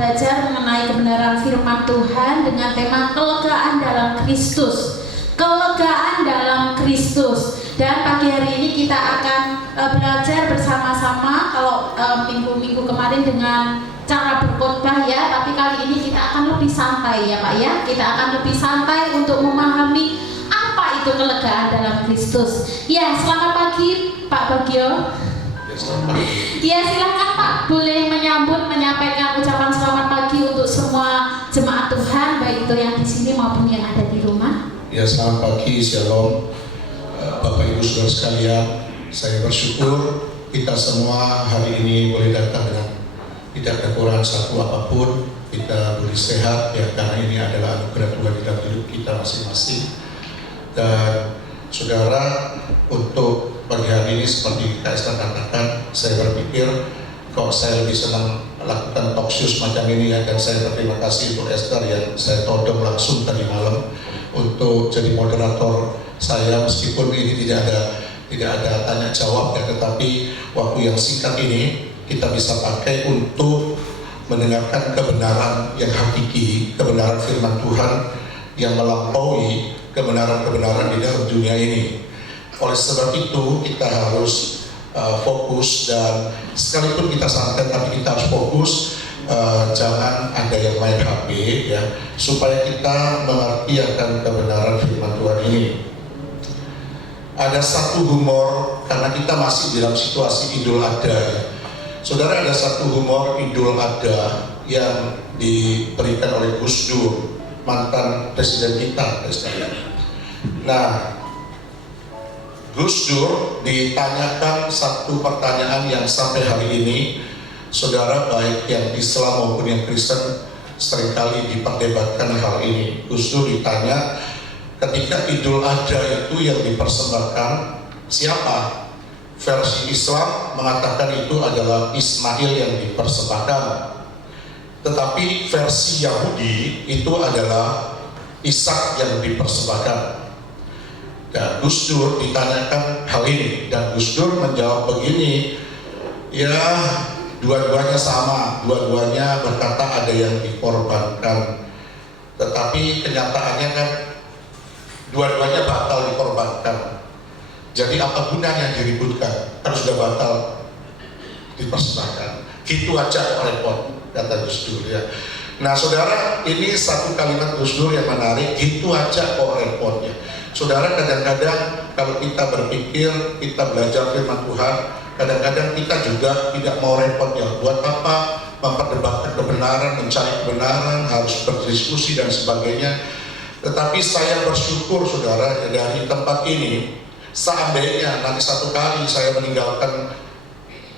belajar mengenai kebenaran firman Tuhan dengan tema kelegaan dalam Kristus. Kelegaan dalam Kristus. Dan pagi hari ini kita akan belajar bersama-sama. Kalau minggu-minggu kemarin dengan cara berkhotbah ya, tapi kali ini kita akan lebih santai ya Pak ya. Kita akan lebih santai untuk memahami apa itu kelegaan dalam Kristus. Ya, selamat pagi Pak Bagio. Ya, silakan Pak, boleh menyampaikan ucapan selamat pagi untuk semua jemaat Tuhan, baik itu yang di sini maupun yang ada di rumah. Ya, selamat pagi, shalom Bapak Ibu Saudara sekalian. Saya bersyukur kita semua hari ini boleh datang dengan tidak ada kekurangan satu apapun. Kita boleh sehat ya, karena ini adalah anugerah Tuhan di dalam hidup kita masing-masing. Dan saudara, untuk pagi hari ini seperti Kak Esther katakan, saya berpikir kok saya lebih senang melakukan talk show semacam ini ya, dan saya berterima kasih untuk Esther yang saya todong langsung tadi malam untuk jadi moderator saya, meskipun ini tidak ada tanya jawab ya, tetapi waktu yang singkat ini kita bisa pakai untuk mendengarkan kebenaran yang hakiki, kebenaran firman Tuhan yang melampaui kebenaran-kebenaran di dalam dunia ini. Oleh sebab itu kita harus fokus, dan sekalipun kita santai tapi kita harus fokus, jangan ada yang main HP ya, supaya kita mengerti akan kebenaran firman Tuhan ini. Ada satu humor, karena kita masih dalam situasi Idul Adha ya. Saudara, ada satu humor Idul Adha yang diberikan oleh Gus Dur, mantan presiden kita. Nah, Gus Dur ditanyakan satu pertanyaan yang sampai hari ini, saudara, baik yang Islam maupun yang Kristen seringkali diperdebatkan hal ini. Gus Dur ditanya, ketika Idul Adha itu yang dipersembahkan siapa? Versi Islam mengatakan itu adalah Ismail yang dipersembahkan, tetapi versi Yahudi itu adalah Ishak yang dipersembahkan. Dan Gus Dur ditanyakan hal ini, dan Gus Dur menjawab begini, ya dua-duanya sama, dua-duanya berkata ada yang dikorbankan, tetapi kenyataannya kan dua-duanya batal dikorbankan. Jadi apa gunanya diributkan, kan sudah batal dipersembahkan. Gitu aja kok repot, kata Gus Dur ya. Nah saudara, ini satu kalimat Gus Dur yang menarik, gitu aja kok repotnya. Saudara, kadang-kadang kalau kita berpikir, kita belajar firman Tuhan, kadang-kadang kita juga tidak mau repot ya. Buat apa memperdebatkan kebenaran, mencari kebenaran, harus berdiskusi dan sebagainya. Tetapi saya bersyukur saudara, dari tempat ini, seandainya nanti satu kali saya meninggalkan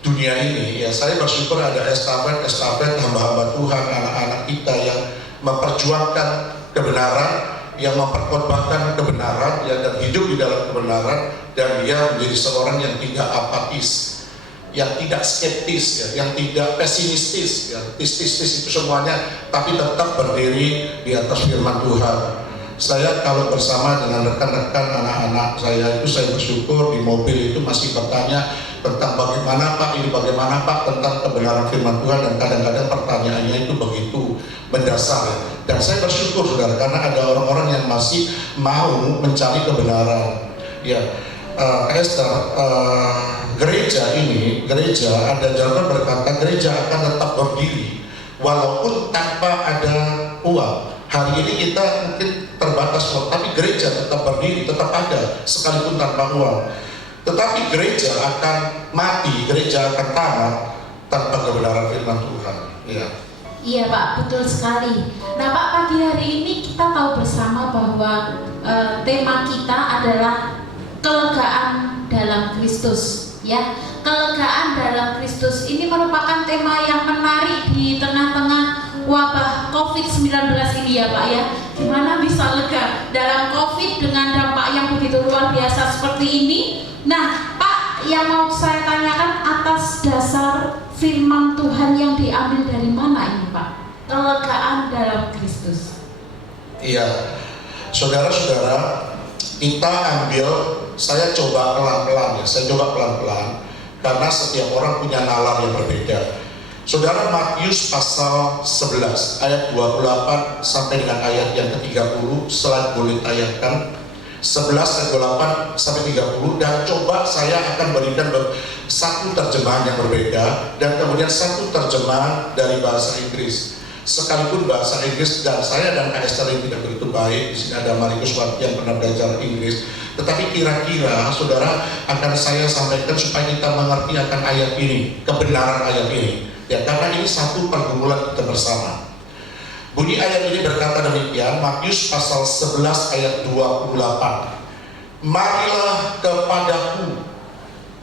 dunia ini ya, saya bersyukur ada estafet hamba-hamba Tuhan, anak-anak kita yang memperjuangkan kebenaran, yang memperkhotbahkan kebenaran ya, dan hidup di dalam kebenaran, dan dia menjadi seorang yang tidak apatis, yang tidak skeptis ya, yang tidak pesimistis ya, tistis itu semuanya, tapi tetap berdiri di atas firman Tuhan. Saya kalau bersama dengan rekan-rekan anak-anak saya itu, saya bersyukur di mobil itu masih bertanya tentang bagaimana Pak ini, bagaimana Pak tentang kebenaran firman Tuhan, dan kadang-kadang pertanyaannya itu begitu mendasar. Dan saya bersyukur saudara, karena ada orang-orang yang masih mau mencari kebenaran. Ya, Esther, gereja ada jawaban berkata gereja akan tetap berdiri walaupun tanpa ada uang. Hari ini kita mungkin terbatas uang, tapi gereja tetap berdiri, tetap ada sekalipun tanpa uang. Tetapi gereja akan mati, gereja akan tamat tanpa kebenaran firman Tuhan. Ya. Iya Pak, betul sekali. Nah Pak, pagi hari ini kita tahu bersama bahwa tema kita adalah kelegaan dalam Kristus. Ya, kelegaan dalam Kristus ini merupakan tema yang menarik di tengah-tengah wabah COVID-19 ini ya Pak ya. Gimana bisa lega dalam COVID dengan dampak yang begitu luar biasa seperti ini? Nah Pak, yang mau saya tanyakan, atas dasar firman Tuhan yang diambil dari mana ini Pak? Kelegaan dalam Kristus. Iya, saudara-saudara, kita ambil, saya coba pelan-pelan ya, karena setiap orang punya nalar yang berbeda. Saudara, Matius pasal 11 ayat 28 sampai dengan ayat yang ke-30, slide boleh tayangkan. 11 ayat 28 sampai 30, dan coba saya akan berikan satu terjemahan yang berbeda dan kemudian satu terjemahan dari bahasa Inggris. Sekalipun bahasa Inggris dan saya dan Kak Esther yang tidak begitu baik, di sini ada Marikus Wati yang pernah belajar Inggris, tetapi kira-kira saudara akan saya sampaikan supaya kita mengerti akan ayat ini, kebenaran ayat ini. Ya, karena ini satu pergumulan kita bersama. Bunyi ayat ini berkata demikian, Matius pasal 11 ayat 28. Marilah kepadaku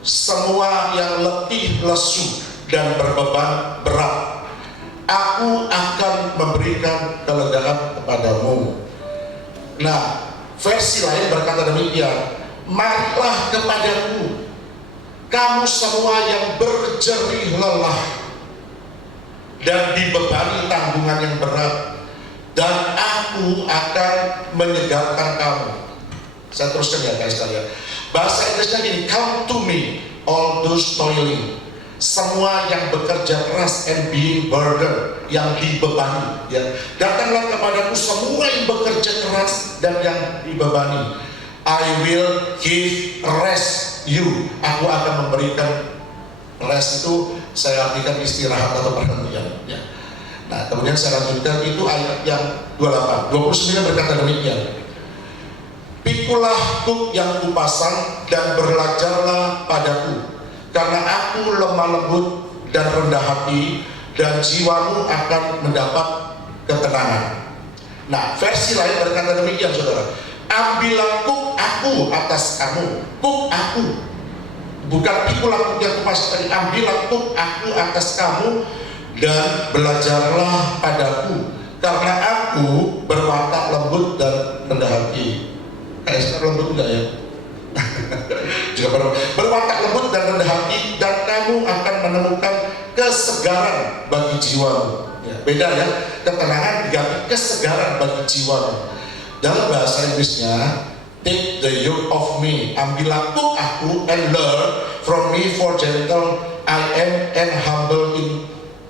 semua yang letih, lesu, dan berbeban berat, aku akan memberikan kelegaan kepadamu. Nah, versi lain berkata demikian, marilah kepadaku kamu semua yang berjerih lelah dan dibebani tanggungan yang berat, dan aku akan menyegarkan kamu. Saya teruskan ya guys sekalian. Bahasa Inggrisnya gini, come to me all those toiling, semua yang bekerja keras and being burdened, yang dibebani, ya. Datanglah kepadaku semua yang bekerja keras dan yang dibebani. I will give rest you. Aku akan memberikan rest, itu saya artikan istirahat atau perhentian, ya. Nah, kemudian saya lanjutkan, itu ayat yang 28, 29 berkata demikian. Pikulah kuk yang kupasang dan belajarlah padaku, karena aku lemah lembut dan rendah hati, dan jiwamu akan mendapat ketenangan. Nah, versi lain berkata demikian, saudara. Ambillah kuk aku atas kamu, kuk aku, bukan pikulah kuk yang kupasang tadi, ambillah kuk aku atas kamu dan belajarlah padaku, karena aku berwatak lembut dan rendah hati. Kayak lembut enggak ya? Juga berwatak lembut dan rendah hati, dan kamu akan menemukan kesegaran bagi jiwamu. Ya, beda ya, ketenangan diganti kesegaran bagi jiwamu. Dalam bahasa Inggrisnya, take the yoke of me, ambillah kuk aku and learn from me, for gentle I am and humble in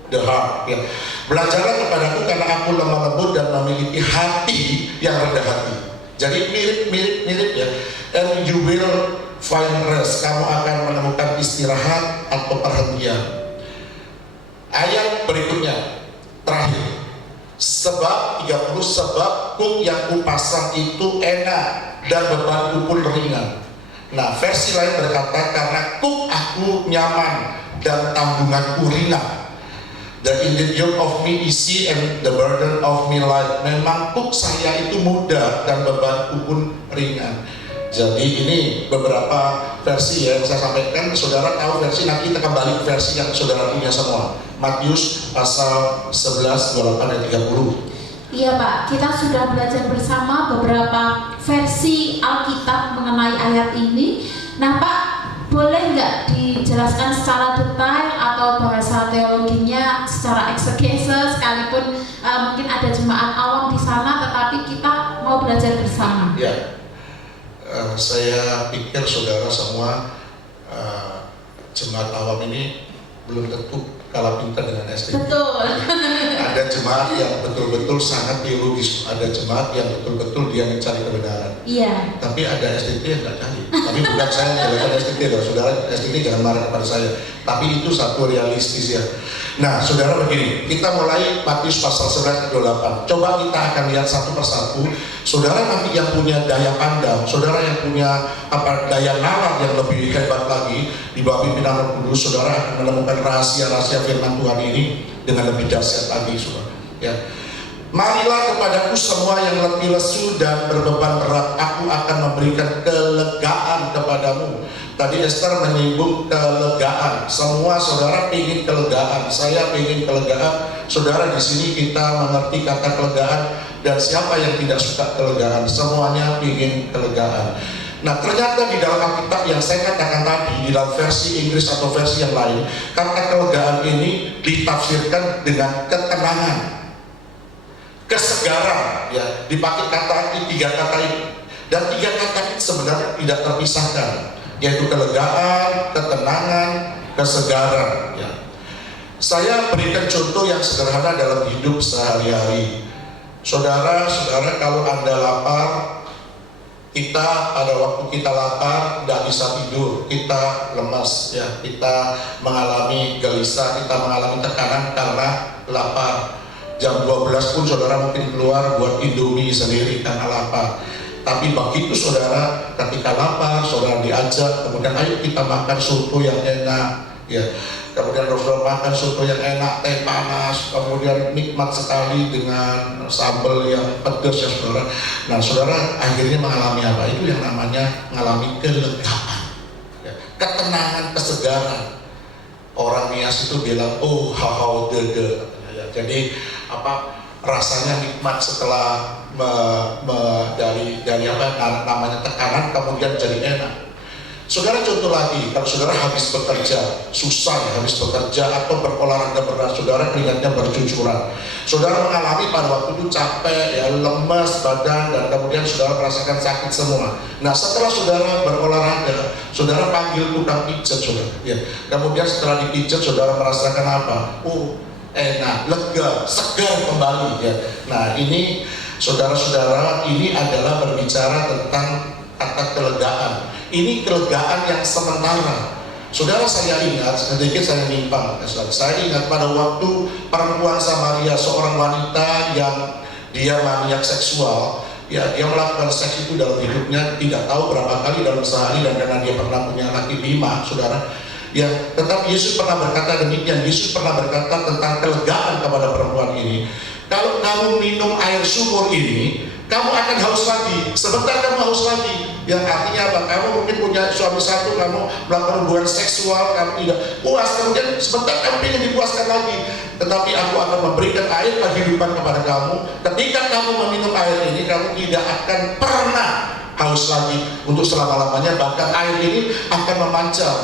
the heart. Ya. Belajarlah kepadaku karena aku lemah lembut dan memiliki hati yang rendah hati. Jadi mirip ya. And you will find rest. Kamu akan menemukan istirahat atau perhentian. Ayat berikutnya, terakhir. Sebab 30, sebab kuk yang kupasang itu enak dan bebanku pun ringan. Nah, versi lain berkata, karena kuk aku nyaman dan tanggunganku ringan. The indeed yoke of me easy and the burden of me light. Memang kuk saya itu mudah dan bebanku pun ringan. Jadi ini beberapa versi yang saya sampaikan. Saudara tahu versi, nanti kita kembali ke versi yang saudara punya semua. Matius pasal 11, 28 dan 30. Iya Pak, kita sudah belajar bersama beberapa versi Alkitab mengenai ayat ini. Nah Pak, boleh nggak dijelaskan secara detail atau bahasa teologinya secara eksegesis, sekalipun mungkin ada jemaat awam di sana, tetapi kita mau belajar bersama. Ya, saya pikir saudara semua jemaat awam ini belum tentu kalah pintar dengan STT. Betul. Ada jemaat yang betul-betul sangat teologis, ada jemaat yang betul-betul dia mencari kebenaran. Iya. Tapi ada STT yang nggak cari. Tapi bukan saya menjelekkan STT, loh. Saudara STT jangan marah kepada saya. Tapi itu satu realistis ya. Nah, saudara begini, kita mulai Matius pasal 11 28. Coba kita akan lihat satu persatu. Saudara nanti yang punya daya pandang, saudara yang punya daya nalar yang lebih hebat lagi di bawah pimpinan Roh Kudus, saudara akan menemukan rahasia-rahasia firman Tuhan ini dengan lebih dahsyat lagi, saudara. Ya. Marilah kepadaku semua yang letih lesu dan berbeban berat, aku akan memberikan kelegaan kepadamu. Tadi Esther menyinggung kelegaan. Semua saudara ingin kelegaan, saya ingin kelegaan. Saudara di sini kita mengerti kata kelegaan, dan siapa yang tidak suka kelegaan? Semuanya ingin kelegaan. Nah, ternyata di dalam Alkitab yang saya katakan tadi, di dalam versi Inggris atau versi yang lain, kata kelegaan ini ditafsirkan dengan ketenangan, kesegaran, ya, dipakai tiga kata ini, dan tiga kata ini sebenarnya tidak terpisahkan, yaitu kelegaan, ketenangan, kesegaran. Ya. Saya berikan contoh yang sederhana dalam hidup sehari-hari. Saudara-saudara, kalau Anda lapar, kita pada waktu kita lapar tidak bisa tidur, kita lemas, ya, kita mengalami gelisah, kita mengalami tekanan karena lapar. Jam 12 pun saudara mungkin keluar buat Indomie sendiri karena lapar. Tapi begitu saudara, ketika lapar, saudara diajak, kemudian ayo kita makan soto yang enak, ya. Kemudian saudara makan soto yang enak, teh panas, kemudian nikmat sekali dengan sambal yang pedas, ya saudara. Nah, saudara akhirnya mengalami apa? Itu yang namanya mengalami kelegaan, ya. Ketenangan, kesegaran. Orang Nias itu bilang, oh hau dege, ya. Jadi apa? Rasanya nikmat setelah dari apa namanya tekanan, kemudian jadi enak. Saudara contoh lagi, kalau saudara habis bekerja, susah ya habis bekerja atau berolahraga berat, saudara keringatnya bercucuran. Saudara mengalami pada waktu itu capek, ya, lemas badan, dan kemudian saudara merasakan sakit semua. Nah, setelah saudara berolahraga, saudara panggil tukang pijat, saudara. Ya. Kemudian setelah dipijat, saudara merasakan apa? Oh, enak, lega, segar kembali. Ya. Nah, ini saudara-saudara, ini adalah berbicara tentang kata kelegaan. Ini kelegaan yang sementara. Saudara, saya ingat, sedikit saya nimpang. Saya ingat pada waktu perempuan Samaria, seorang wanita yang dia maniak seksual, ya, dia melakukan seks itu dalam hidupnya tidak tahu berapa kali dalam sehari, dan karena dia pernah punya laki 5, saudara. Ya, tetapi Yesus pernah berkata demikian. Yesus pernah berkata tentang kelegaan kepada perempuan ini. Kalau kamu minum air sumur ini, kamu akan haus lagi. Sebentar kamu haus lagi. Yang artinya apa? Kamu mungkin punya suami satu, kamu melakukan hubungan seksual, kamu tidak puas, kemudian sebentar kamu ingin dipuaskan lagi. Tetapi aku akan memberikan air kehidupan kepada kamu. Ketika kamu meminum air ini, kamu tidak akan pernah haus lagi untuk selama-lamanya. Bahkan air ini akan memancar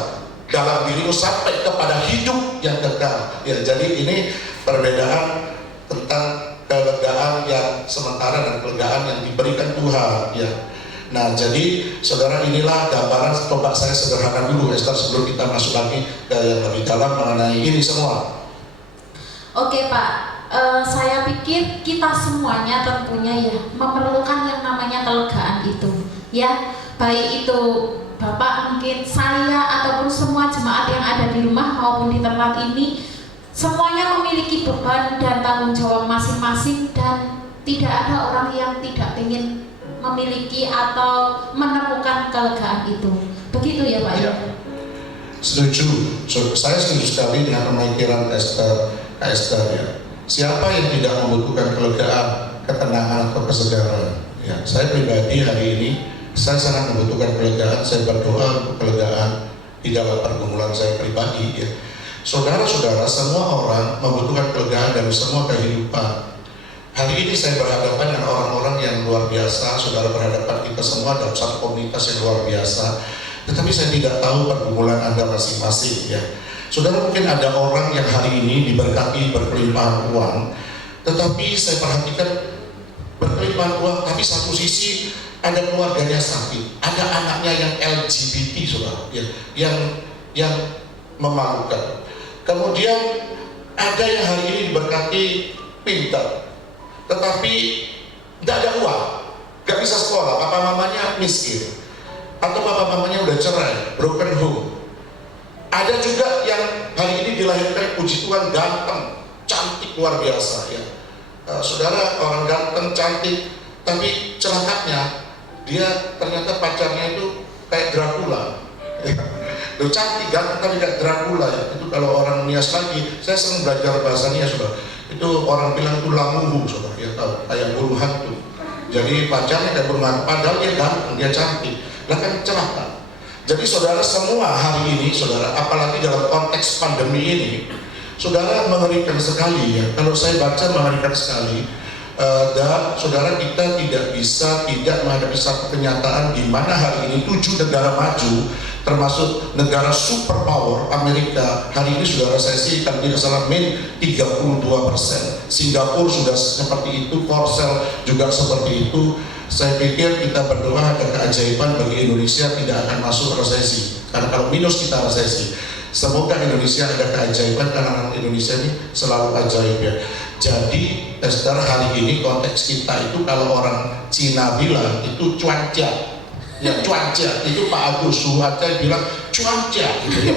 dalam dirimu sampai kepada hidup yang kekal. Ya, jadi ini perbedaan tentang kelegaan yang sementara dan kelegaan yang diberikan Tuhan, ya. Nah, jadi saudara, inilah gambaran. Coba saya sederhana dulu, Esther, sebelum kita masuk lagi ke yang lebih dalam mengenai ini semua. Oke Pak, saya pikir kita semuanya tentunya ya memerlukan yang namanya kelegaan itu, ya. Baik itu Bapak, mungkin saya, ataupun semua jemaat yang ada di rumah maupun di tempat ini, semuanya memiliki beban dan tanggung jawab masing-masing, dan tidak ada orang yang tidak ingin memiliki atau menemukan kelegaan itu. Begitu ya Pak? Ya. Setuju. Saya setuju sekali dengan pemikiran Esther ya. Siapa yang tidak membutuhkan kelegaan, ketenangan atau kesegaran? Ya, saya pribadi hari ini saya sangat membutuhkan kelegaan. Saya berdoa untuk kelegaan di dalam pergumulan saya pribadi, ya. Saudara-saudara, semua orang membutuhkan kelegaan dari semua kehidupan. Hari ini saya berhadapan dengan orang-orang yang luar biasa. Saudara berhadapan kita semua dalam satu komunitas yang luar biasa. Tetapi saya tidak tahu pergumulan Anda masing-masing, ya. Saudara, mungkin ada orang yang hari ini diberkati berkelimpahan uang, tetapi saya perhatikan berkelimpahan uang, tapi satu sisi ada keluarganya sakit, ada anaknya yang LGBT, saudara, ya, yang memalukan. Kemudian ada yang hari ini diberkati pintar, tetapi tidak ada uang, gak bisa sekolah, papa mamanya miskin, atau papa mamanya udah cerai, broken home. Ada juga yang hari ini dilahirkan, puji Tuhan, ganteng, cantik luar biasa, ya. Saudara, orang ganteng, cantik, tapi celakanya dia ternyata pacarnya itu kayak Dracula. Loh, cantik, ganteng, tapi kayak Dracula, ya. Itu kalau orang Nias lagi, saya sering belajar bahasa Nias, saudara. Itu orang bilang itu lamuhu, saudara, ya tahu, kayak burung hantu. Jadi pacarnya kayak burung hantu, padahal dia ganteng, dia cantik. Lah kan celaka. Jadi saudara, semua hari ini, saudara, apalagi dalam konteks pandemi ini, saudara, mengerikan sekali, ya. Kalau saya baca mengerikan sekali. Dan saudara, kita tidak bisa tidak menghadapi satu kenyataan di mana hari ini 7 negara maju, termasuk negara superpower Amerika, hari ini saudara, saya sih kalau tidak salah min 32%. Singapura sudah seperti itu, Korsel juga seperti itu. Saya pikir kita berdoa ada keajaiban bagi Indonesia tidak akan masuk resesi, karena kalau minus kita resesi. Semoga Indonesia ada keajaiban, karena anak Indonesia ini selalu ajaib ya. Jadi Esther, hari ini konteks kita itu kalau orang Cina bilang itu cuaca, ya cuaca itu Pak Agus Suhata bilang cuaca gitu ya.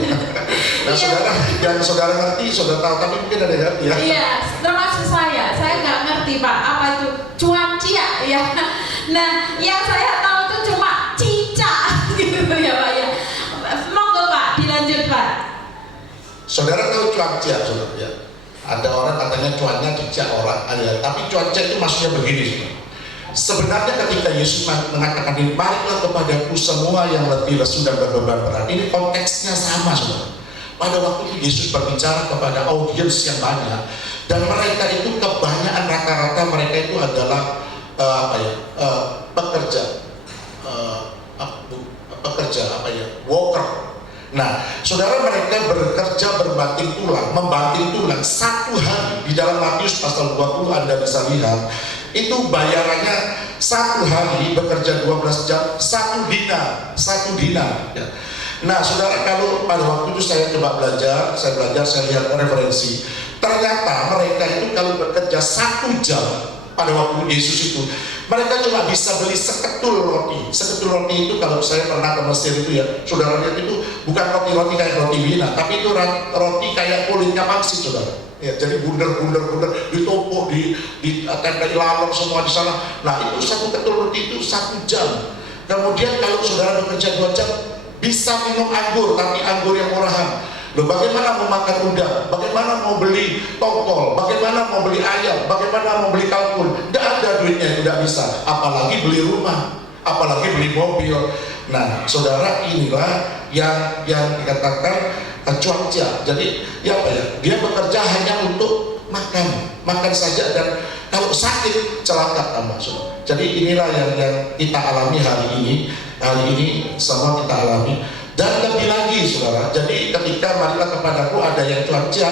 Nah saudara, yang saudara ngerti, saudara tahu, tapi mungkin ada yang ngerti ya. Iya, termasuk saya nggak ngerti Pak apa itu cuaca ya. Nah yang saya tahu itu cuma cica gitu ya Pak ya. Monggo Pak, dilanjut Pak. Saudara tahu cuaca, saudara ya. Ada orang katanya cuaca dicak orang, ada. Tapi cuaca itu maksudnya begini, saudara. Sebenarnya ketika Yesus mengatakan ini, marilah kepadaku semua yang letih lesu dan berbeban berat. Ini konteksnya sama, saudara. Pada waktu itu Yesus berbicara kepada audiens yang banyak, dan mereka itu kebanyakan rata-rata mereka itu adalah worker. Nah, saudara, mereka bekerja berbanting tulang, membanting tulang satu hari. Di dalam Matius pasal 20 Anda bisa lihat, itu bayarannya satu hari bekerja 12 jam, satu dinar ya. Nah, saudara, kalau pada waktu itu saya coba belajar, saya lihat referensi, ternyata mereka itu kalau bekerja 1 jam pada waktu Yesus itu, mereka cuma bisa beli seketul roti. Seketul roti itu kalau saya pernah ke Mesir itu ya, saudara lihat itu bukan roti-roti kayak roti Wina, tapi itu roti kayak kulitnya pangsit, saudara. Ya, jadi bundar, ditumpuk, ditempel lalor semua di sana. Nah, itu satu ketul roti itu 1 jam. Kemudian kalau saudara bekerja 2 jam, bisa minum anggur, tapi anggur yang murahan. Loh, bagaimana mau makan udang? Bagaimana mau beli tongkol? Bagaimana mau beli ayam? Bagaimana mau beli kalkun? Tidak ada duitnya, tidak bisa. Apalagi beli rumah, apalagi beli mobil. Nah, saudara, inilah yang dikatakan cuaca. Jadi, ya apa ya? Dia bekerja hanya untuk makan saja, dan kalau sakit celaka tambah. Jadi inilah yang kita alami hari ini. Hari ini semua kita alami. Dan lebih lagi, saudara, jadi ketika marilah kepadaku ada yang cuaca.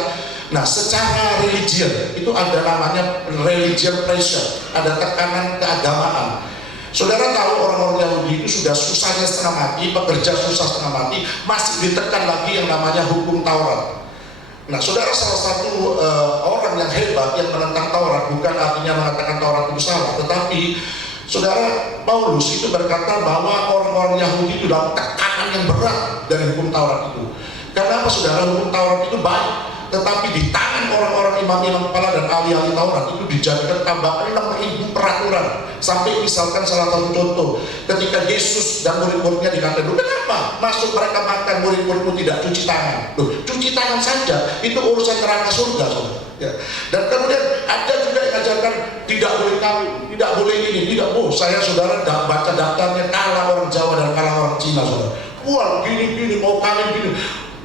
Nah, secara religion itu ada namanya religion pressure, ada tekanan keagamaan. Saudara tahu orang-orang Yahudi itu sudah susahnya setengah mati, pekerja susah setengah mati, masih ditekan lagi yang namanya hukum Taurat. Nah, saudara, salah satu orang yang hebat yang menentang Taurat bukan artinya mengatakan Taurat itu salah, tetapi saudara, Paulus itu berkata bahwa orang-orang Yahudi itu dalam tekanan yang berat dari hukum Taurat itu. Kenapa, saudara? Hukum Taurat itu baik, tetapi di tangan orang-orang imam-imam kepala dan ahli-ahli Taurat itu dijadikan tambah 6.000 peraturan. Sampai misalkan salah satu contoh, ketika Yesus dan murid-muridnya dikatakan, kenapa masuk mereka makan, murid-muridmu tidak cuci tangan? Loh, cuci tangan saja itu urusan neraka surga, saudara. Ya. Dan kemudian ada juga yang ajarkan tidak boleh kawin, tidak boleh ini, tidak boleh. Saya, saudara, baca daftarnya, kalah orang Jawa dan kalah orang Cina, saudara. Wah, gini, mau kawin gini.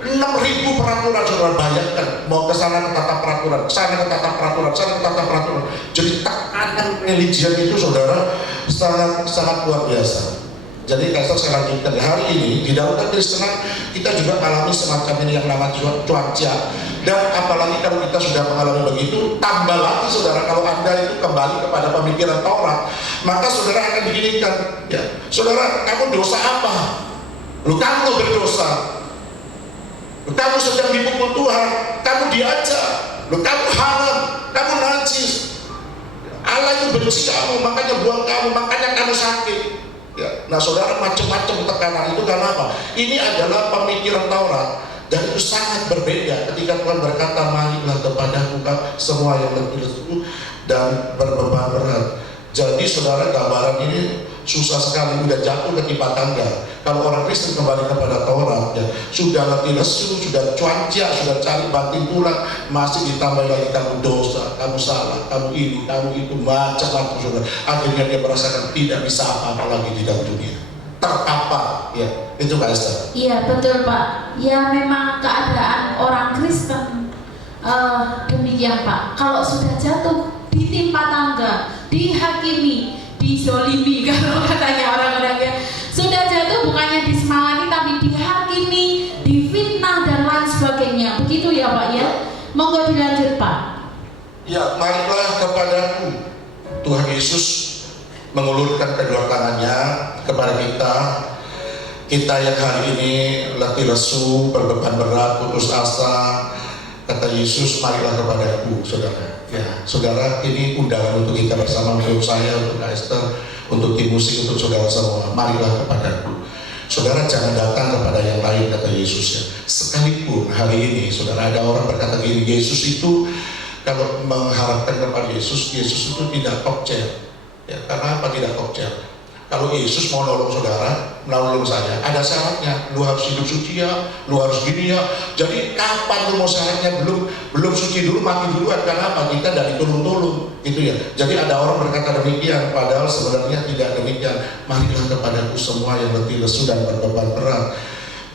6.000 peraturan, saudara, bayangkan. Mau ke sana ke tata peraturan, ke sana ke tata peraturan, sana ke tata peraturan. Jadi tekanan religion itu, saudara, sangat luar biasa. Jadi kalau saya lanjutkan, hari ini di dalam kekristenan kita juga alami semacam ini yang namanya cuaca. Dan apalagi kalau kita sudah mengalami begitu, tambah lagi, saudara, kalau Anda itu kembali kepada pemikiran Taurat, maka saudara akan beginikan, ya, saudara, kamu dosa apa? Lu, kamu berdosa. Lu, kamu sedang dipukul Tuhan, kamu diajak. Lu, kamu haram, kamu najis. Allah itu benci kamu, makanya buang kamu, makanya kamu sakit. Ya. Nah, saudara, macam-macam tekanan itu karena apa? Ini adalah pemikiran Taurat, dan itu sangat berbeda ketika Tuhan berkata, marilah kepadaku semua yang letih lesu dan berbeban berat. Jadi, saudara, gambaran ini susah sekali, udah jatuh ketimpa tangga. Kalau orang Kristen kembali kepada Taurat, ya, sudah letih lesu, sudah cuaca, sudah cari banting tulang, masih ditambah lagi kamu dosa, kamu salah, kamu ini, kamu itu, macam-macam, saudara. Akhirnya dia merasakan tidak bisa apa-apa lagi di dalam dunia, terkapar, ya. Itu Kak Esther. Iya, betul Pak. Ya, memang keadaan orang Kristen demikian Pak. Kalau sudah jatuh, ditimpa tangga, dihakimi, dizolimi, kalau katanya orang-orangnya. Sudah jatuh bukannya disemangat, tapi dihakimi, difitnah dan lain sebagainya. Begitu ya Pak ya. Monggo dilanjut Pak. Ya, marilah kepadaku. Tuhan Yesus mengulurkan kedua tangannya kepada kita. Kita yang hari ini letih lesu, berbeban berat, putus asa, kata Yesus, marilah kepadaku, saudara. Ya, saudara, ini undangan untuk kita bersama, untuk saya, untuk Kak Esther, untuk tim musik, untuk saudara semua. Marilah kepadaku. Saudara, jangan datang kepada yang lain, kata Yesus ya. Sekalipun hari ini, saudara, ada orang berkata gini, Yesus itu kalau mengharapkan kepada Yesus, Yesus itu tidak talk-chair. Ya, karena apa tidak talk-chair? Kalau Yesus mau nolong saudara, menolong saya, ada syaratnya. Lu harus hidup suci ya, lu harus gini ya. Jadi kapan lu mau syaratnya? Belum suci dulu, mati duluan. Karena apa? Kita dari tolong-tolong, gitu ya. Jadi ada orang berkata demikian, padahal sebenarnya tidak demikian. Marilah kepadaku semua yang letih lesu dan berbeban berat.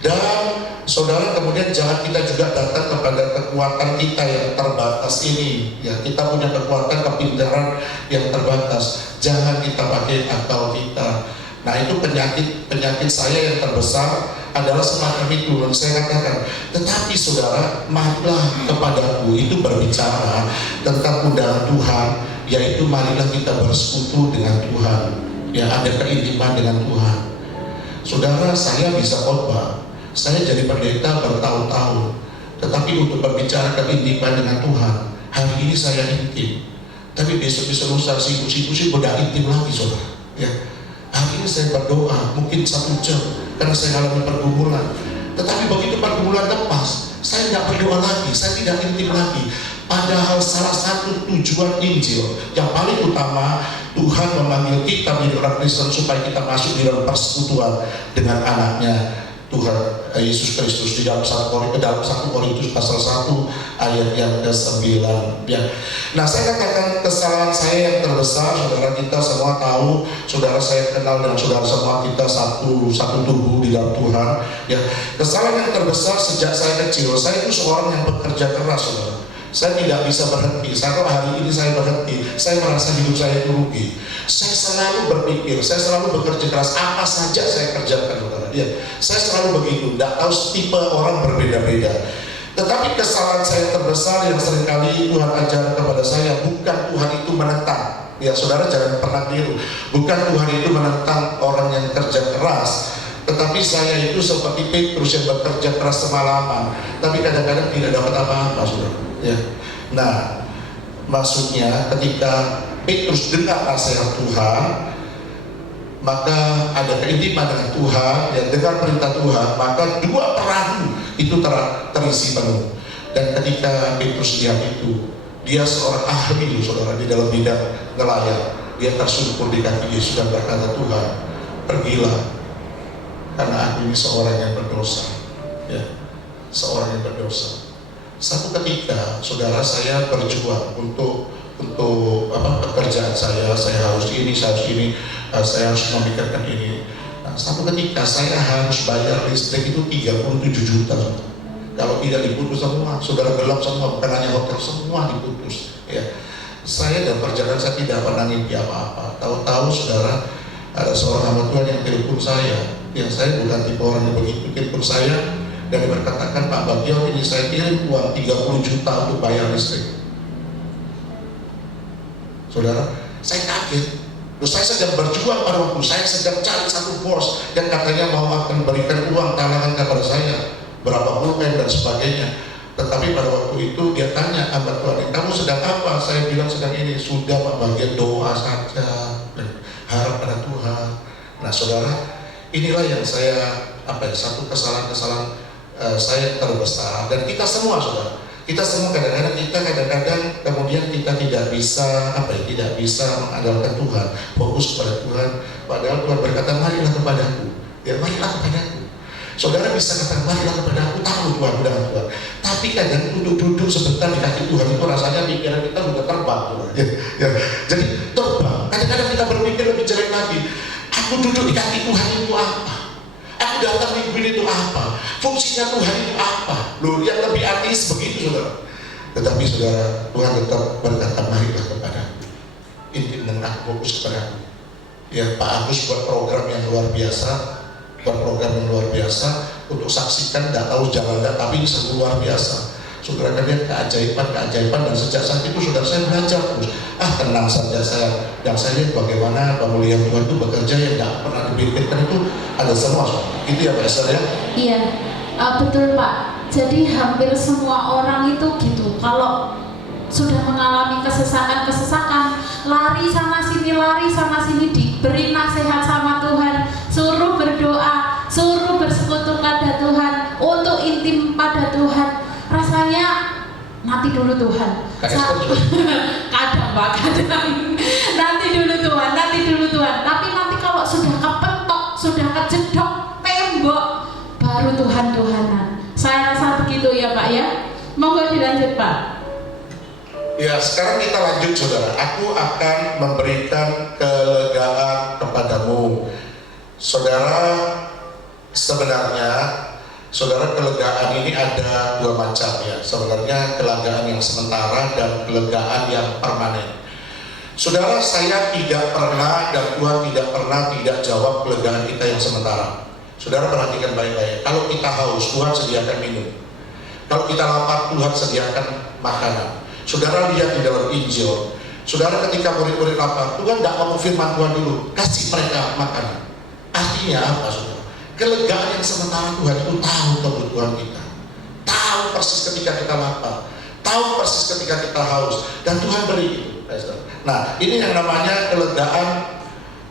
Dan saudara, kemudian jangan kita juga datang kepada kekuatan kita yang terbatas ini. Ya, kita punya kekuatan kepintaran yang terbatas. Jangan kita pakai akal kita. Nah, itu penyakit saya yang terbesar adalah semacam itu. Dan saya katakan, tetapi saudara, marilah kepadaku itu berbicara tentang undangan Tuhan, yaitu marilah kita bersekutu dengan Tuhan. Ya, ada keintiman dengan Tuhan. Saudara, saya bisa khotbah, saya jadi pendeta bertahun-tahun, tetapi untuk berbicara keintiman dengan Tuhan, hari ini saya intim, tapi besok-besok lusa sibuk-sibuk udah intim lagi, saudara. Ya, hari ini saya berdoa mungkin 1 jam karena saya alami pergumulan, tetapi begitu pergumulan lepas, saya tidak berdoa lagi, saya tidak intim lagi. Padahal salah satu tujuan Injil yang paling utama, Tuhan memanggil kita menjadi orang Kristen supaya kita masuk di dalam persekutuan dengan anaknya Tuhan Yesus Kristus di dalam 1 Korintus pasal 1 ayat yang ke-9 ya. Nah, saya katakan kesalahan saya yang terbesar, saudara, kita semua tahu, saudara, saya kenal dan saudara semua kita satu tubuh di dalam Tuhan ya. Kesalahan yang terbesar sejak saya kecil, saya itu seorang yang bekerja keras, saudara. Saya tidak bisa berhenti. Kalau hari ini saya berhenti, saya merasa hidup saya itu rugi. Saya selalu berpikir, saya selalu bekerja keras, apa saja saya kerjakan, saudara. Ya, saya selalu begitu. Tidak tahu tipe orang berbeda-beda. Tetapi kesalahan saya terbesar yang seringkali Tuhan ajar kepada saya, bukan Tuhan itu menentang. Ya, saudara, jangan pernah tiru. Bukan Tuhan itu menentang orang yang kerja keras. Tetapi saya itu seperti Petrus yang bekerja keras semalaman, tapi kadang-kadang tidak dapat apa-apa, saudara. Ya. Nah, maksudnya ketika Petrus dengar nasihat Tuhan, maka ada keintiman dengan Tuhan, ya, dengar perintah Tuhan, maka 2 perahu itu terisi penuh. Dan ketika Petrus lihat itu, dia seorang ahli, saudara, di dalam bidang nelayan. Dia tersungkur di kaki Yesus dan berkata, Tuhan, pergilah, karena aku ini seorang yang berdosa, ya, seorang yang berdosa. Satu ketika, saudara, saya berjuang untuk pekerjaan saya harus ini, saya harus memikirkan ini. Nah, satu ketika saya harus bayar listrik itu 37 juta. Kalau tidak diputus semua, saudara, gelap semua, bukan hanya hotel, semua diputus. Ya, saya dalam perjalanan saya tidak pernah mimpi apa-apa. Tahu-tahu, saudara, ada seorang hamba Tuhan yang telepon saya. Yang saya bukan tipe orang yang begitu, telepon saya dan berkatakan, Pak Bagio, ini saya kirim uang 30 juta untuk bayar listrik. Saudara, saya kaget. Terus saya sedang berjuang pada waktu, saya sedang cari satu bos yang katanya mau akan berikan uang talangan kepada saya, berapa pulpen dan sebagainya. Tetapi pada waktu itu dia tanya, hamba Tuhan, kamu sedang apa? Saya bilang sedang ini. Sudah, Pak Bagio, doa saja, harap pada Tuhan. Nah, saudara, inilah yang saya satu kesalahan-kesalahan saya terbesar, dan kita semua, saudara, kita semua kadang-kadang kemudian kita tidak bisa mengandalkan Tuhan, fokus kepada Tuhan. Padahal Tuhan berkata, marilah kepadaku, ya, marilah kepadaku. Saudara bisa katakan, marilah kepadaku, tahu Tuhan, undangan Tuhan. Tapi kadang duduk sebentar di kaki Tuhan itu rasanya pikiran kita sudah terbang, ya. Jadi terbang. Kadang-kadang kita berpikir lebih jelek lagi. Aku duduk di kaki Tuhan itu apa? Aku datang minggu ini itu apa? Fungsinya Tuhan itu apa? Loh, yang lebih artis begitu, saudara. Tetapi saudara, Tuhan tetap berkata, marilah kepadaku. Intim dengan aku, fokus kepada aku. Ya, Pak Agus buat program yang luar biasa, untuk saksikan, tidak tahu jalan, tapi ini sungguh luar biasa. Saudara, lihat keajaiban, dan sejak saat itu saudara, saya belajar terus. Tenang saja, yang saya lihat bagaimana pemulihan Tuhan itu bekerja yang tidak pernah pernah dipikirkan itu ada semua. Itu ya Pak Esther ya? Iya, betul Pak. Jadi hampir semua orang itu gitu. Kalau sudah mengalami kesesakan, lari sana sini, diberi nasihat sama Tuhan, suruh berdoa, suruh bersekutu pada Tuhan, untuk intim pada Tuhan. Rasanya nanti dulu Tuhan. Kadang Pak, nanti dulu Tuhan. Tapi nanti kalau sudah kepentok, sudah kejedok tembok, baru Tuhan-Tuhanan. Saya rasa begitu ya Pak ya. Monggo dilanjut Pak. Ya, sekarang kita lanjut saudara. Aku akan memberikan kelegaan kepadamu. Saudara, sebenarnya saudara, kelegaan ini ada dua macam ya. Sebenarnya kelegaan yang sementara dan kelegaan yang permanen. Saudara, saya tidak pernah dan Tuhan tidak pernah tidak jawab kelegaan kita yang sementara. Saudara perhatikan baik-baik. Kalau kita haus, Tuhan sediakan minum. Kalau kita lapar, Tuhan sediakan makanan. Saudara lihat di dalam Injil, saudara ketika murid-murid lapar, Tuhan tidak mau firman Tuhan dulu, kasih mereka makanan. Artinya apa saudara? Kelegaan yang sementara Tuhan itu tahu kebutuhan kita, tahu persis ketika kita lapar, tahu persis ketika kita haus, dan Tuhan beri. Nah, ini yang namanya kelegaan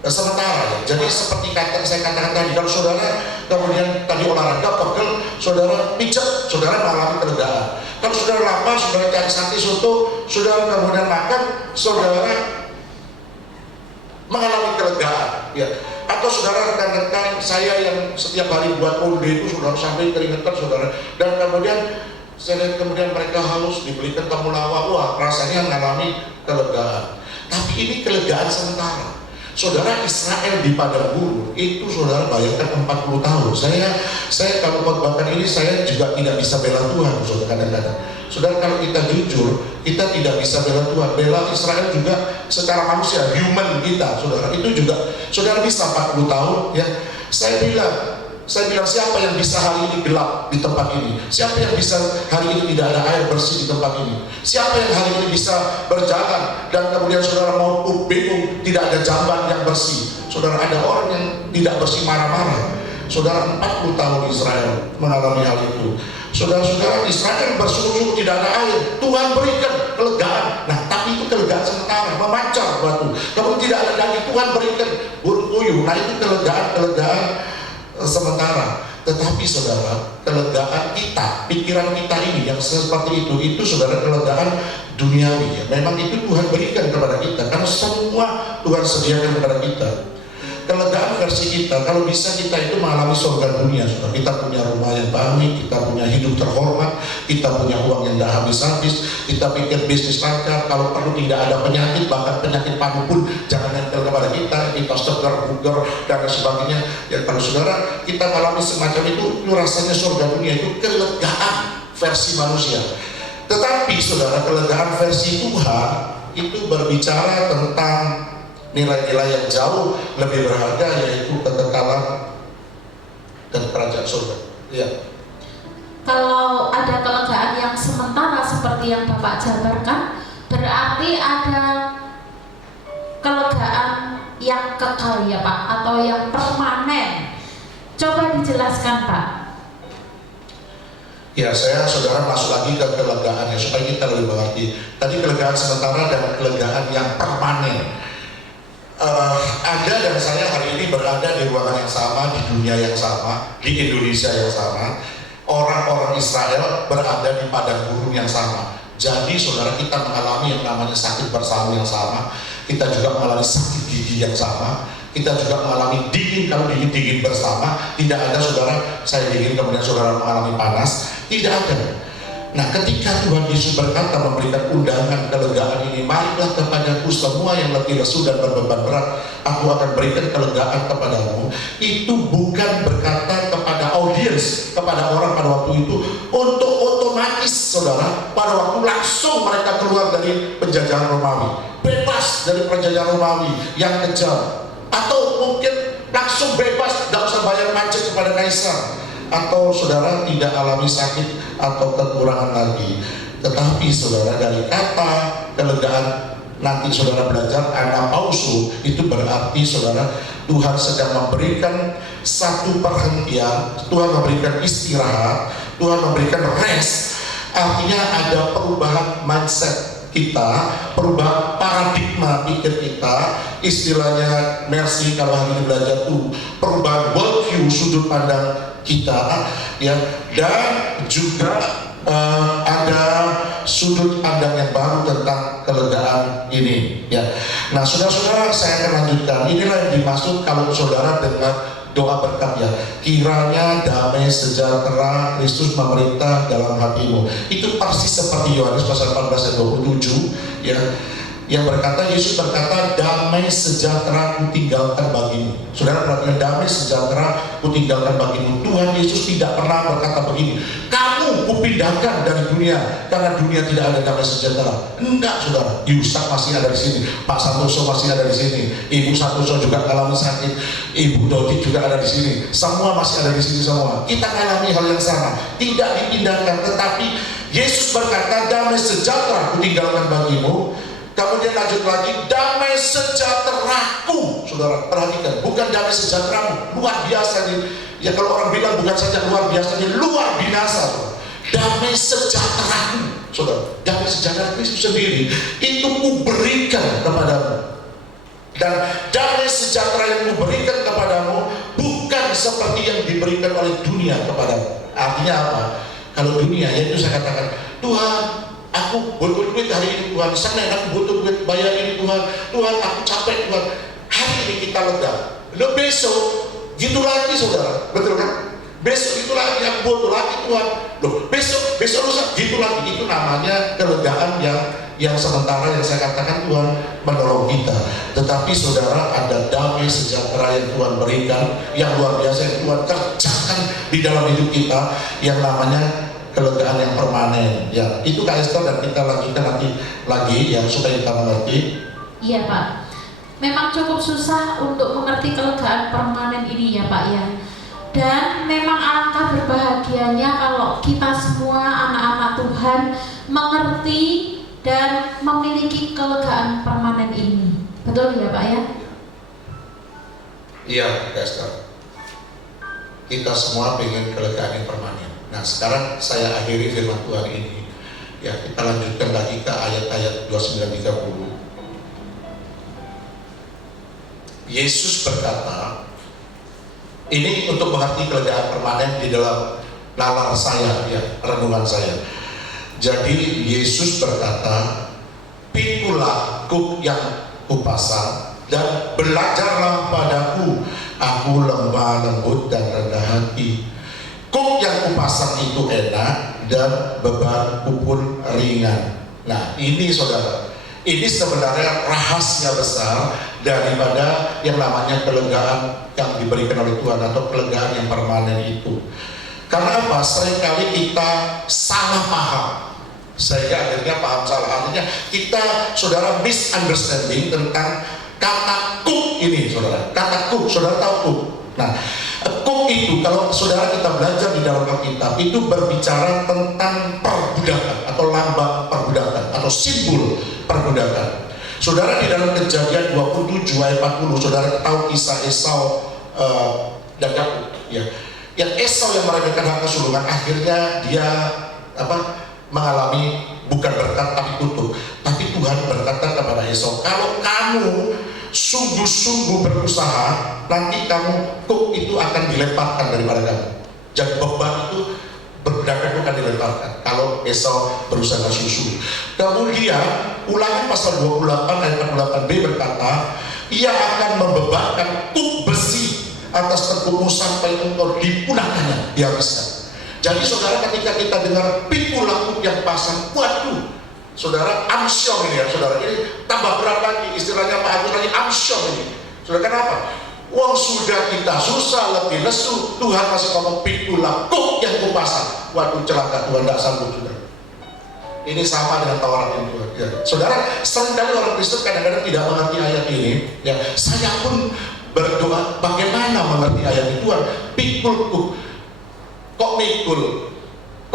sementara ya. Jadi seperti saya katakan tadi, kalau saudara kemudian tadi olahraga pegel, saudara pijat, saudara mengalami kelegaan. Kalau saudara lapar, saudara cari sate soto, saudara kemudian makan, saudara mengalami kelegaan ya. Atau saudara rekan-rekan saya yang setiap hari buat onde itu, saudara sampai keringetan saudara, dan kemudian saya lihat kemudian mereka haus, dibelikan temulawak, wah rasanya mengalami kelegaan. Tapi ini kelegaan sementara. Saudara, Israel di padang gurun itu saudara bayangkan 40 tahun. Saya kalau khotbahkan ini saya juga tidak bisa bela Tuhan, saudara, kadang-kadang. Saudara, kalau kita jujur, kita tidak bisa bela Tuhan. Bela Israel juga secara manusia, human kita, saudara. Itu juga saudara bisa 40 tahun ya. Saya bilang siapa yang bisa hari ini gelap di tempat ini? Siapa yang bisa hari ini tidak ada air bersih di tempat ini? Siapa yang hari ini bisa berjalan dan kemudian saudara mau bingung tidak ada jamban yang bersih? Saudara, ada orang yang tidak bersih marah-marah. Saudara, 40 tahun Israel mengalami hal itu. Saudara-saudara, Israel bersungguh-sungguh tidak ada air, Tuhan berikan kelegaan. Nah, tapi itu kelegaan sementara, memancar batu. Kalau tidak ada lagi, Tuhan berikan burung puyuh. Nah, itu kelegaan sementara. Tetapi saudara, kelegaan kita, pikiran kita ini yang seperti itu saudara kelegaan duniawi ya. Memang itu Tuhan berikan kepada kita karena semua Tuhan sediakan kepada kita. Kelegaan versi kita, kalau bisa kita itu mengalami surga dunia, saudara. Kita punya rumah yang baik, kita punya hidup terhormat, kita punya uang yang tidak habis-habis, kita pikir bisnis lancar, kalau perlu tidak ada penyakit, bahkan penyakit paru pun jangan nempel kepada kita segar, bugar, dan sebagainya. Ya, kalau saudara kita mengalami semacam itu rasanya surga dunia, itu kelegaan versi manusia. Tetapi saudara, kelegaan versi Tuhan itu berbicara tentang nilai-nilai yang jauh lebih berharga, yaitu kekekalan dan kerajaan surga. Ya. Kalau ada kelegaan yang sementara seperti yang Bapak jabarkan, berarti ada kelegaan yang kekal ya Pak, atau yang permanen. Coba dijelaskan Pak. Ya, saudara masuk lagi ke kelegaan ya, supaya kita lebih mengerti. Tadi kelegaan sementara dan kelegaan yang permanen. Anda dan saya hari ini berada di ruangan yang sama, di dunia yang sama, di Indonesia yang sama. Orang-orang Israel berada di padang gurun yang sama. Jadi saudara, kita mengalami yang namanya sakit bersama yang sama. Kita juga mengalami sakit gigi yang sama. Kita juga mengalami dingin, kalau dingin bersama. Tidak ada saudara, saya dingin kemudian saudara mengalami panas. Tidak ada. Nah, ketika Tuhan Yesus berkata memberikan undangan kelegaan ini, marilah kepadaku semua yang letih lesu dan berbeban berat, aku akan berikan kelegaan kepadamu. Itu bukan berkata kepada audiens, kepada orang pada waktu itu, untuk otomatis saudara, pada waktu langsung mereka keluar dari penjajahan Romawi, bebas dari penjajahan Romawi yang kejam, atau mungkin langsung bebas, tidak usah bayar pajak kepada kaisar, atau saudara tidak alami sakit atau kekurangan lagi. Tetapi saudara, dari kata kelegaan nanti saudara belajar anapauso, itu berarti saudara Tuhan sedang memberikan satu perhentian, Tuhan memberikan istirahat, Tuhan memberikan rest. Artinya ada perubahan mindset kita, perubahan paradigma pikir kita, istilahnya Mercy kalau hari ini belajar tuh perubahan worldview, sudut pandang kita, ya, dan juga ada sudut pandang yang baru tentang kelegaan ini, ya. Nah, saudara-saudara, saya akan lanjutkan. Inilah yang dimaksud kalau saudara dengar doa berkat, ya, kiranya damai sejahtera Kristus memerintah dalam hatimu. Itu persis seperti Yohanes pasal 14 ayat 27, ya, yang berkata, Yesus berkata, damai sejahtera kutinggalkan bagimu. Saudara perhatikan, damai sejahtera kutinggalkan bagimu. Tuhan Yesus tidak pernah berkata begini, kamu kupindahkan dari dunia karena dunia tidak ada damai sejahtera. Enggak, saudara. Yusak masih ada di sini, Pak Santoso masih ada di sini, Ibu Santoso juga alami sakit, Ibu Dodi juga ada di sini, semua masih ada di sini semua. Kita mengalami hal yang sama, tidak dipindahkan, tetapi Yesus berkata, damai sejahtera kutinggalkan bagimu. Kemudian lanjut lagi, damai sejahteraku. Saudara perhatikan, bukan damai sejahteramu, luar biasa nih. Ya kalau orang bilang bukan saja luar biasa, ini luar binasa. Saudara. Damai sejahteraku, saudara, damai sejahtera Kristus sendiri itu kuberikan kepadamu. Dan damai sejahtera yang kuberikan kepadamu bukan seperti yang diberikan oleh dunia kepadamu. Artinya apa? Kalau dunia, yaitu saya katakan, Tuhan, aku butuh duit hari ini Tuhan, Senin aku butuh duit bayar ini Tuhan, Tuhan aku capek Tuhan. Hari ini kita lega, lo besok gitu lagi, saudara, betul kan? Besok itu lagi aku butuh lagi Tuhan, lo besok lusa gitu lagi. Itu namanya kelegaan yang sementara, yang saya katakan Tuhan menolong kita. Tetapi saudara, ada damai sejahtera yang Tuhan berikan, yang luar biasa, yang Tuhan kerjakan di dalam hidup kita, yang namanya kelegaan yang permanen, ya. Itu Kak Esther, dan kita lanjutkan nanti lagi, ya, supaya kita mengerti. Iya Pak, memang cukup susah untuk mengerti kelegaan permanen ini, ya Pak, ya. Dan memang alangkah berbahagianya kalau kita semua anak-anak Tuhan mengerti dan memiliki kelegaan permanen ini. Betul ya Pak, ya? Iya Kak Esther, kita semua pengen kelegaan yang permanen. Nah, sekarang saya akhiri firman Tuhan ini. Ya, kita lanjutkan lagi ke ayat-ayat 29-30. Yesus berkata, ini untuk mengerti kelegaan permanen di dalam nalar saya, ya, renungan saya. Jadi Yesus berkata, pikulah kuk yang kupasang dan belajarlah padaku, aku lemah lembut dan rendah hati. Kuk yang kupasang itu enak dan bebanku pun ringan. Nah, ini saudara, ini sebenarnya rahasia besar daripada yang namanya kelegaan yang diberikan oleh Tuhan, atau kelegaan yang permanen itu. Karena apa? Seringkali kita salah paham, sehingga akhirnya paham salah. Artinya kita, saudara, misunderstanding tentang kata kuk ini, saudara. Kata kuk, saudara tahu kuk? Nah, kuk itu kalau saudara kita belajar di dalam Alkitab itu berbicara tentang perbudakan atau lambang perbudakan atau simbol perbudakan. Saudara, di dalam Kejadian 27 ayat 40, saudara tahu kisah Esau dan Yakub, ya. Yang Esau yang meremehkan hak kesulungan, akhirnya dia mengalami bukan berkat tapi kutuk. Tapi Tuhan berkata kepada Esau, kalau kamu sungguh-sungguh berusaha, nanti kamu kuk itu akan dilemparkan daripada kamu. Jadi beban itu berdagang itu akan dilemparkan kalau Esau berusaha susu. Kemudian Ulangan pasal 28 ayat 48b berkata, ia akan membebankan kuk besi atas tengkukmu sampai engkau dipunahkannya, dihabiskan. Jadi saudara, ketika kita dengar pikulah kuk yang pasang, waduh, saudara, amsyong ini ya, saudara, ini tambah berat lagi, istilahnya Pak Agus lagi amsyong ini. Saudara, kenapa? Wong sudah kita susah, lebih lesu, Tuhan masih ngomong pikulah kuk yang kupasang. Waduh, celaka, Tuhan tidak sanggup juga. Ini sama dengan tawaran yang Tuhan. Ya. Saudara, seringkali orang Kristen kadang-kadang tidak mengerti ayat ini. Ya, saya pun berdoa, bagaimana mengerti ayat ini? Tuhan, pikul kuk. Kok mikul?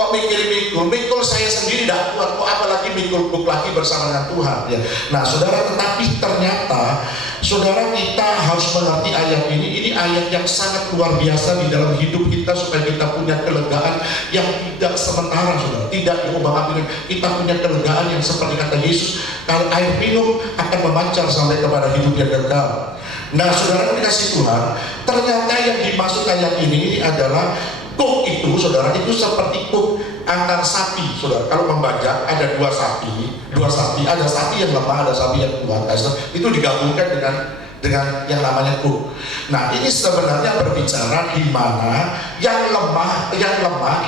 Kok mikul saya sendiri tidak kuat, kok apalagi mikul lagi bersama dengan Tuhan ya. Nah saudara, tetapi ternyata saudara, kita harus mengerti ayat ini ayat yang sangat luar biasa di dalam hidup kita, supaya kita punya kelegaan yang tidak sementara saudara, tidak diubah-ubah. Kita punya kelegaan yang seperti kata Yesus, kalau air minum akan memancar sampai kepada hidup yang kekal. Nah saudara dikasih Tuhan, ternyata yang dimaksud ayat ini adalah kuk itu saudara, itu seperti kuk antar sapi saudara. Kalau membajak ada dua sapi, ada sapi yang lemah, ada sapi yang kuat. Itu digabungkan dengan yang namanya kuk. Nah ini sebenarnya berbicara di mana yang lemah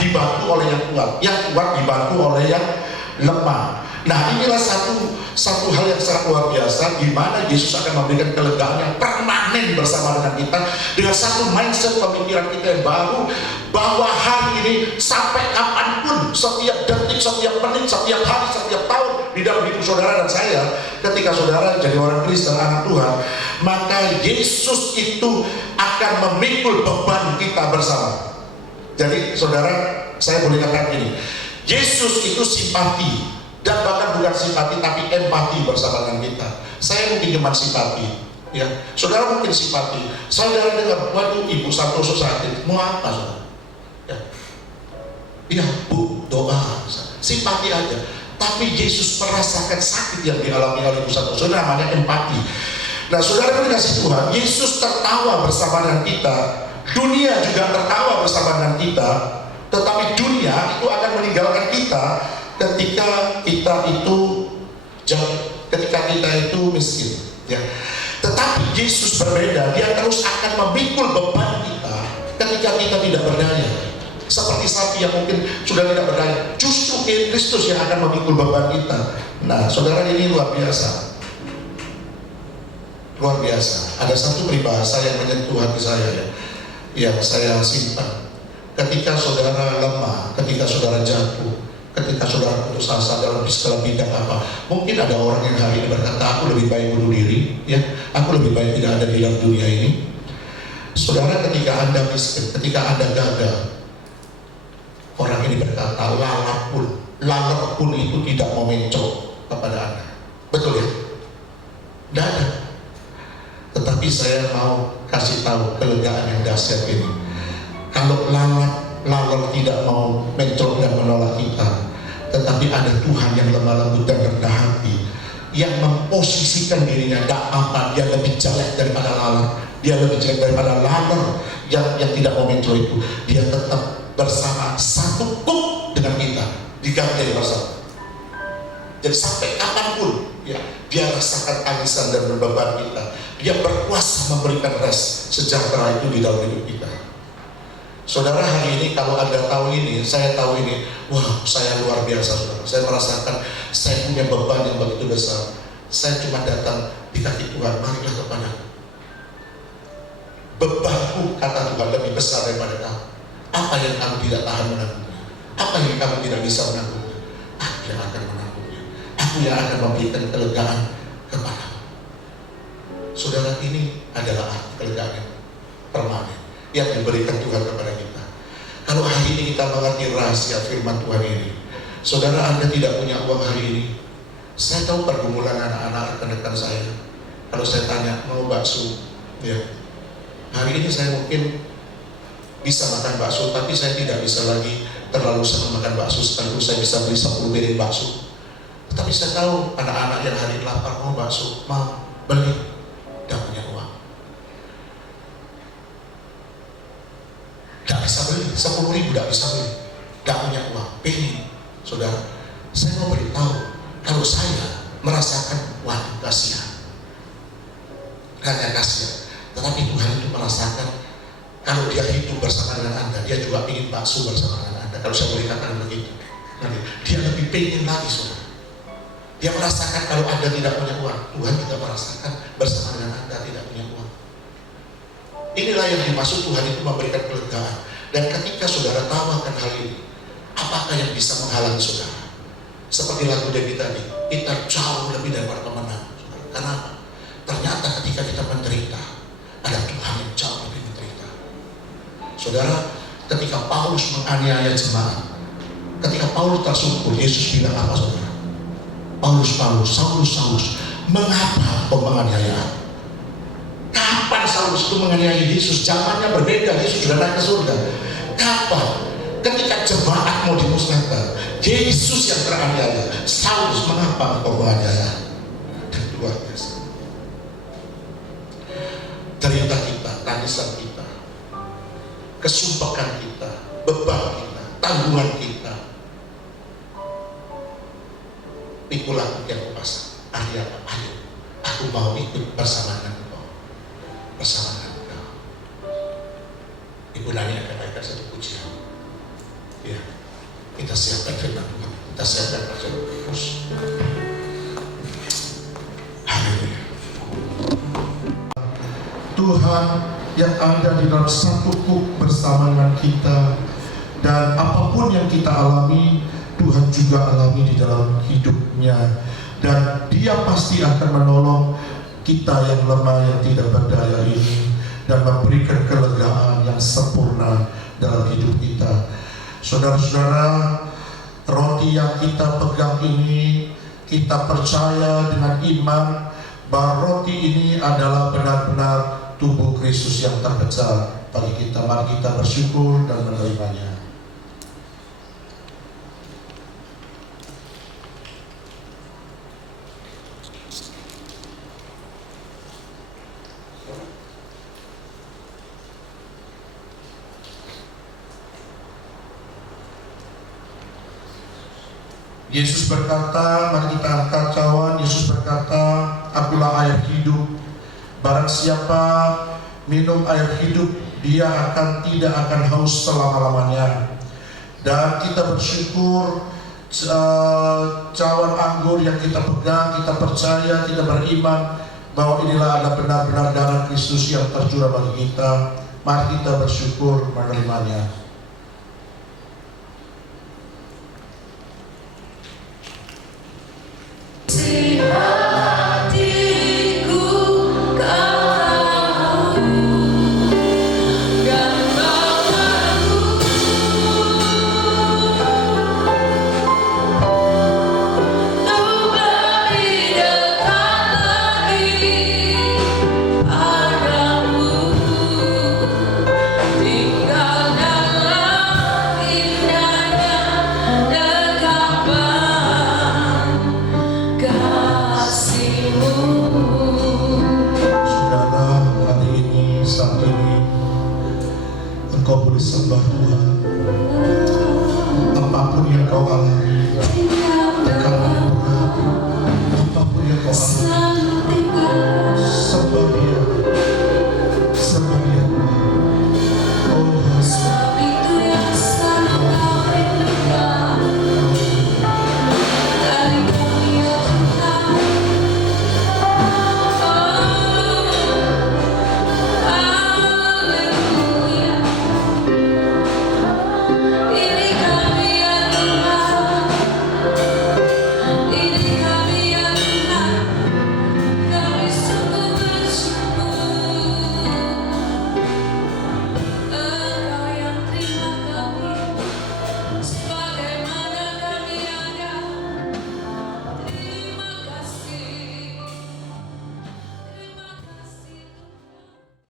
dibantu oleh yang kuat dibantu oleh yang lemah. Nah inilah satu hal yang sangat luar biasa, di mana Yesus akan memberikan kelegaan yang permanen bersama dengan kita, dengan satu mindset pemikiran kita yang baru, bahwa hari ini sampai kapanpun, setiap detik, setiap menit, setiap hari, setiap tahun di dalam hidup saudara dan saya, ketika saudara jadi orang Kristen, anak Tuhan, maka Yesus itu akan memikul beban kita bersama. Jadi saudara, saya boleh katakan ini, Yesus itu simpati, dan bahkan bukan simpati tapi empati bersama dengan kita. Saya mungkin cuma simpati ya, saudara mungkin simpati. Saudara dengar, waduh ibu Santoso sakit, mau apa saudara? Ya bu, doa, simpati aja. Tapi Yesus merasakan sakit yang dialami oleh ibu Santoso, namanya empati. Nah saudara dikasih Tuhan, Yesus tertawa bersama dengan kita, dunia juga tertawa bersama dengan kita, tetapi dunia itu akan meninggalkan kita ketika kita itu jauh, ketika kita itu miskin ya. Tetapi Yesus berbeda, dia terus akan memikul beban kita ketika kita tidak berdaya, seperti sapi yang mungkin sudah tidak berdaya. Justru Kristus yang akan memikul beban kita. Nah saudara, ini luar biasa, luar biasa. Ada satu peribahasa yang menyentuh hati saya ya, yang saya simpan. Ketika saudara lemah, ketika saudara jatuh, ketika saudara putus asa dalam segala bidang apa, mungkin ada orang yang hari ini berkata, aku lebih baik bunuh diri ya, aku lebih baik tidak ada di dalam dunia ini. Saudara, ketika Anda miskin, ketika Anda gagal, orang ini berkata, lalat pun itu tidak mau mencok kepada Anda. Betul ya? Tidak ada. Tetapi saya mau kasih tahu kelegaan yang dahsyat ini. Kalau lalat tidak mau mencol dan menolak kita, tetapi ada Tuhan yang lemah lembut dan rendah hati, yang memposisikan dirinya, tidak apa, dia lebih jelek daripada lalat, dia lebih jelek daripada lalat yang tidak mau mencol itu. Dia tetap bersama, satu kuk dengan kita, diganti bersama. Jadi sampai kapanpun ya, dia rasakan tangisan dan beban kita, dia berkuasa memberikan rest sejahtera itu di dalam hidup kita. Saudara, hari ini kalau Anda tahu ini, saya tahu ini, wah saya luar biasa saudara. Saya merasakan saya punya beban yang begitu besar. Saya cuma datang di kaki Tuhan, marilah kepada bebanku, kata Tuhan, lebih besar daripada kamu. Apa yang kamu tidak tahan menanggungnya? Apa yang kamu tidak bisa menanggungnya? Aku yang akan menanggungnya. Aku yang akan memberikan kelegaan kepadamu. Saudara, ini adalah kelegaan yang permanen yang diberikan Tuhan kepada kita. Kalau hari ini kita mengerti rahasia firman Tuhan ini, saudara, Anda tidak punya uang hari ini. Saya tahu pergumulan anak-anak rekan-rekan saya. Kalau saya tanya, mau bakso ya, hari ini saya mungkin bisa makan bakso, tapi saya tidak bisa lagi terlalu sering makan bakso. Sekaligus saya bisa beli 10 piring bakso. Tetapi saya tahu anak-anak yang hari ini lapar, mau bakso, mau beli, tidak punya uang. Tidak bisa beli, 10.000 tidak bisa beli, tidak punya uang, pengen. Saudara, saya mau beritahu, kalau saya merasakan, wah kasihan, hanya kasihan. Tetapi Tuhan itu merasakan, kalau dia hidup bersama dengan Anda, dia juga ingin bakso bersama dengan Anda. Kalau saya boleh katakan begitu, dia lebih pengen lagi saudara. Dia merasakan kalau Anda tidak punya uang, Tuhan juga merasakan bersama dengan Anda tidak punya uang. Inilah yang dimaksud Tuhan itu memberikan kelegaan. Dan ketika saudara tawarkan hal ini, apakah yang bisa menghalangi saudara? Seperti lagu David tadi, kita jauh lebih daripada pemenang. Karena ternyata ketika kita menderita, ada Tuhan yang jauh lebih menderita. Saudara, ketika Paulus menganiaya jemaat, ketika Paulus tersungkur, Yesus bilang apa saudara? Paulus, Saulus, mengapa kau menganiaya? Kapan Saulus itu menganiaya Yesus? Zamannya berbeda, Yesus sudah naik ke surga. Kapan? Ketika jemaat mau dimusnahkan, Yesus yang teraniaya. Saulus, mengapa kau menganiaya? Dan luar biasa. Derita kita, tangisan kita, kesumpekan kita, beban kita, tanggungan kita. Pikulah yang kupasang. Ayo, aku mau ikut bersama engkau. Bersama engkau. Ibu Nani akan naikkan satu pujian. Ya, kita siapkan firman Tuhan. Kita siapkan bacaan terus. Haleluya. Tuhan yang ada di dalam satu kuk bersama dengan kita, dan apapun yang kita alami, Tuhan juga alami di dalam hidupnya, dan Dia pasti akan menolong kita yang lemah, yang tidak berdaya ini, dan memberikan kelegaan yang sempurna dalam hidup kita. Saudara-saudara, roti yang kita pegang ini, kita percaya dengan iman bahwa roti ini adalah benar-benar tubuh Kristus yang terpecah bagi kita. Mari kita bersyukur dan menerimanya. Yesus berkata, mari kita angkat cawan. Yesus berkata, akulah air hidup. Barang siapa minum air hidup, dia tidak akan haus selama-lamanya. Dan kita bersyukur, cawan anggur yang kita pegang, kita percaya, kita beriman bahwa inilah adalah benar-benar darah Kristus yang tercurah bagi kita. Mari kita bersyukur menerimanya. Engkau boleh sembah Tuhan.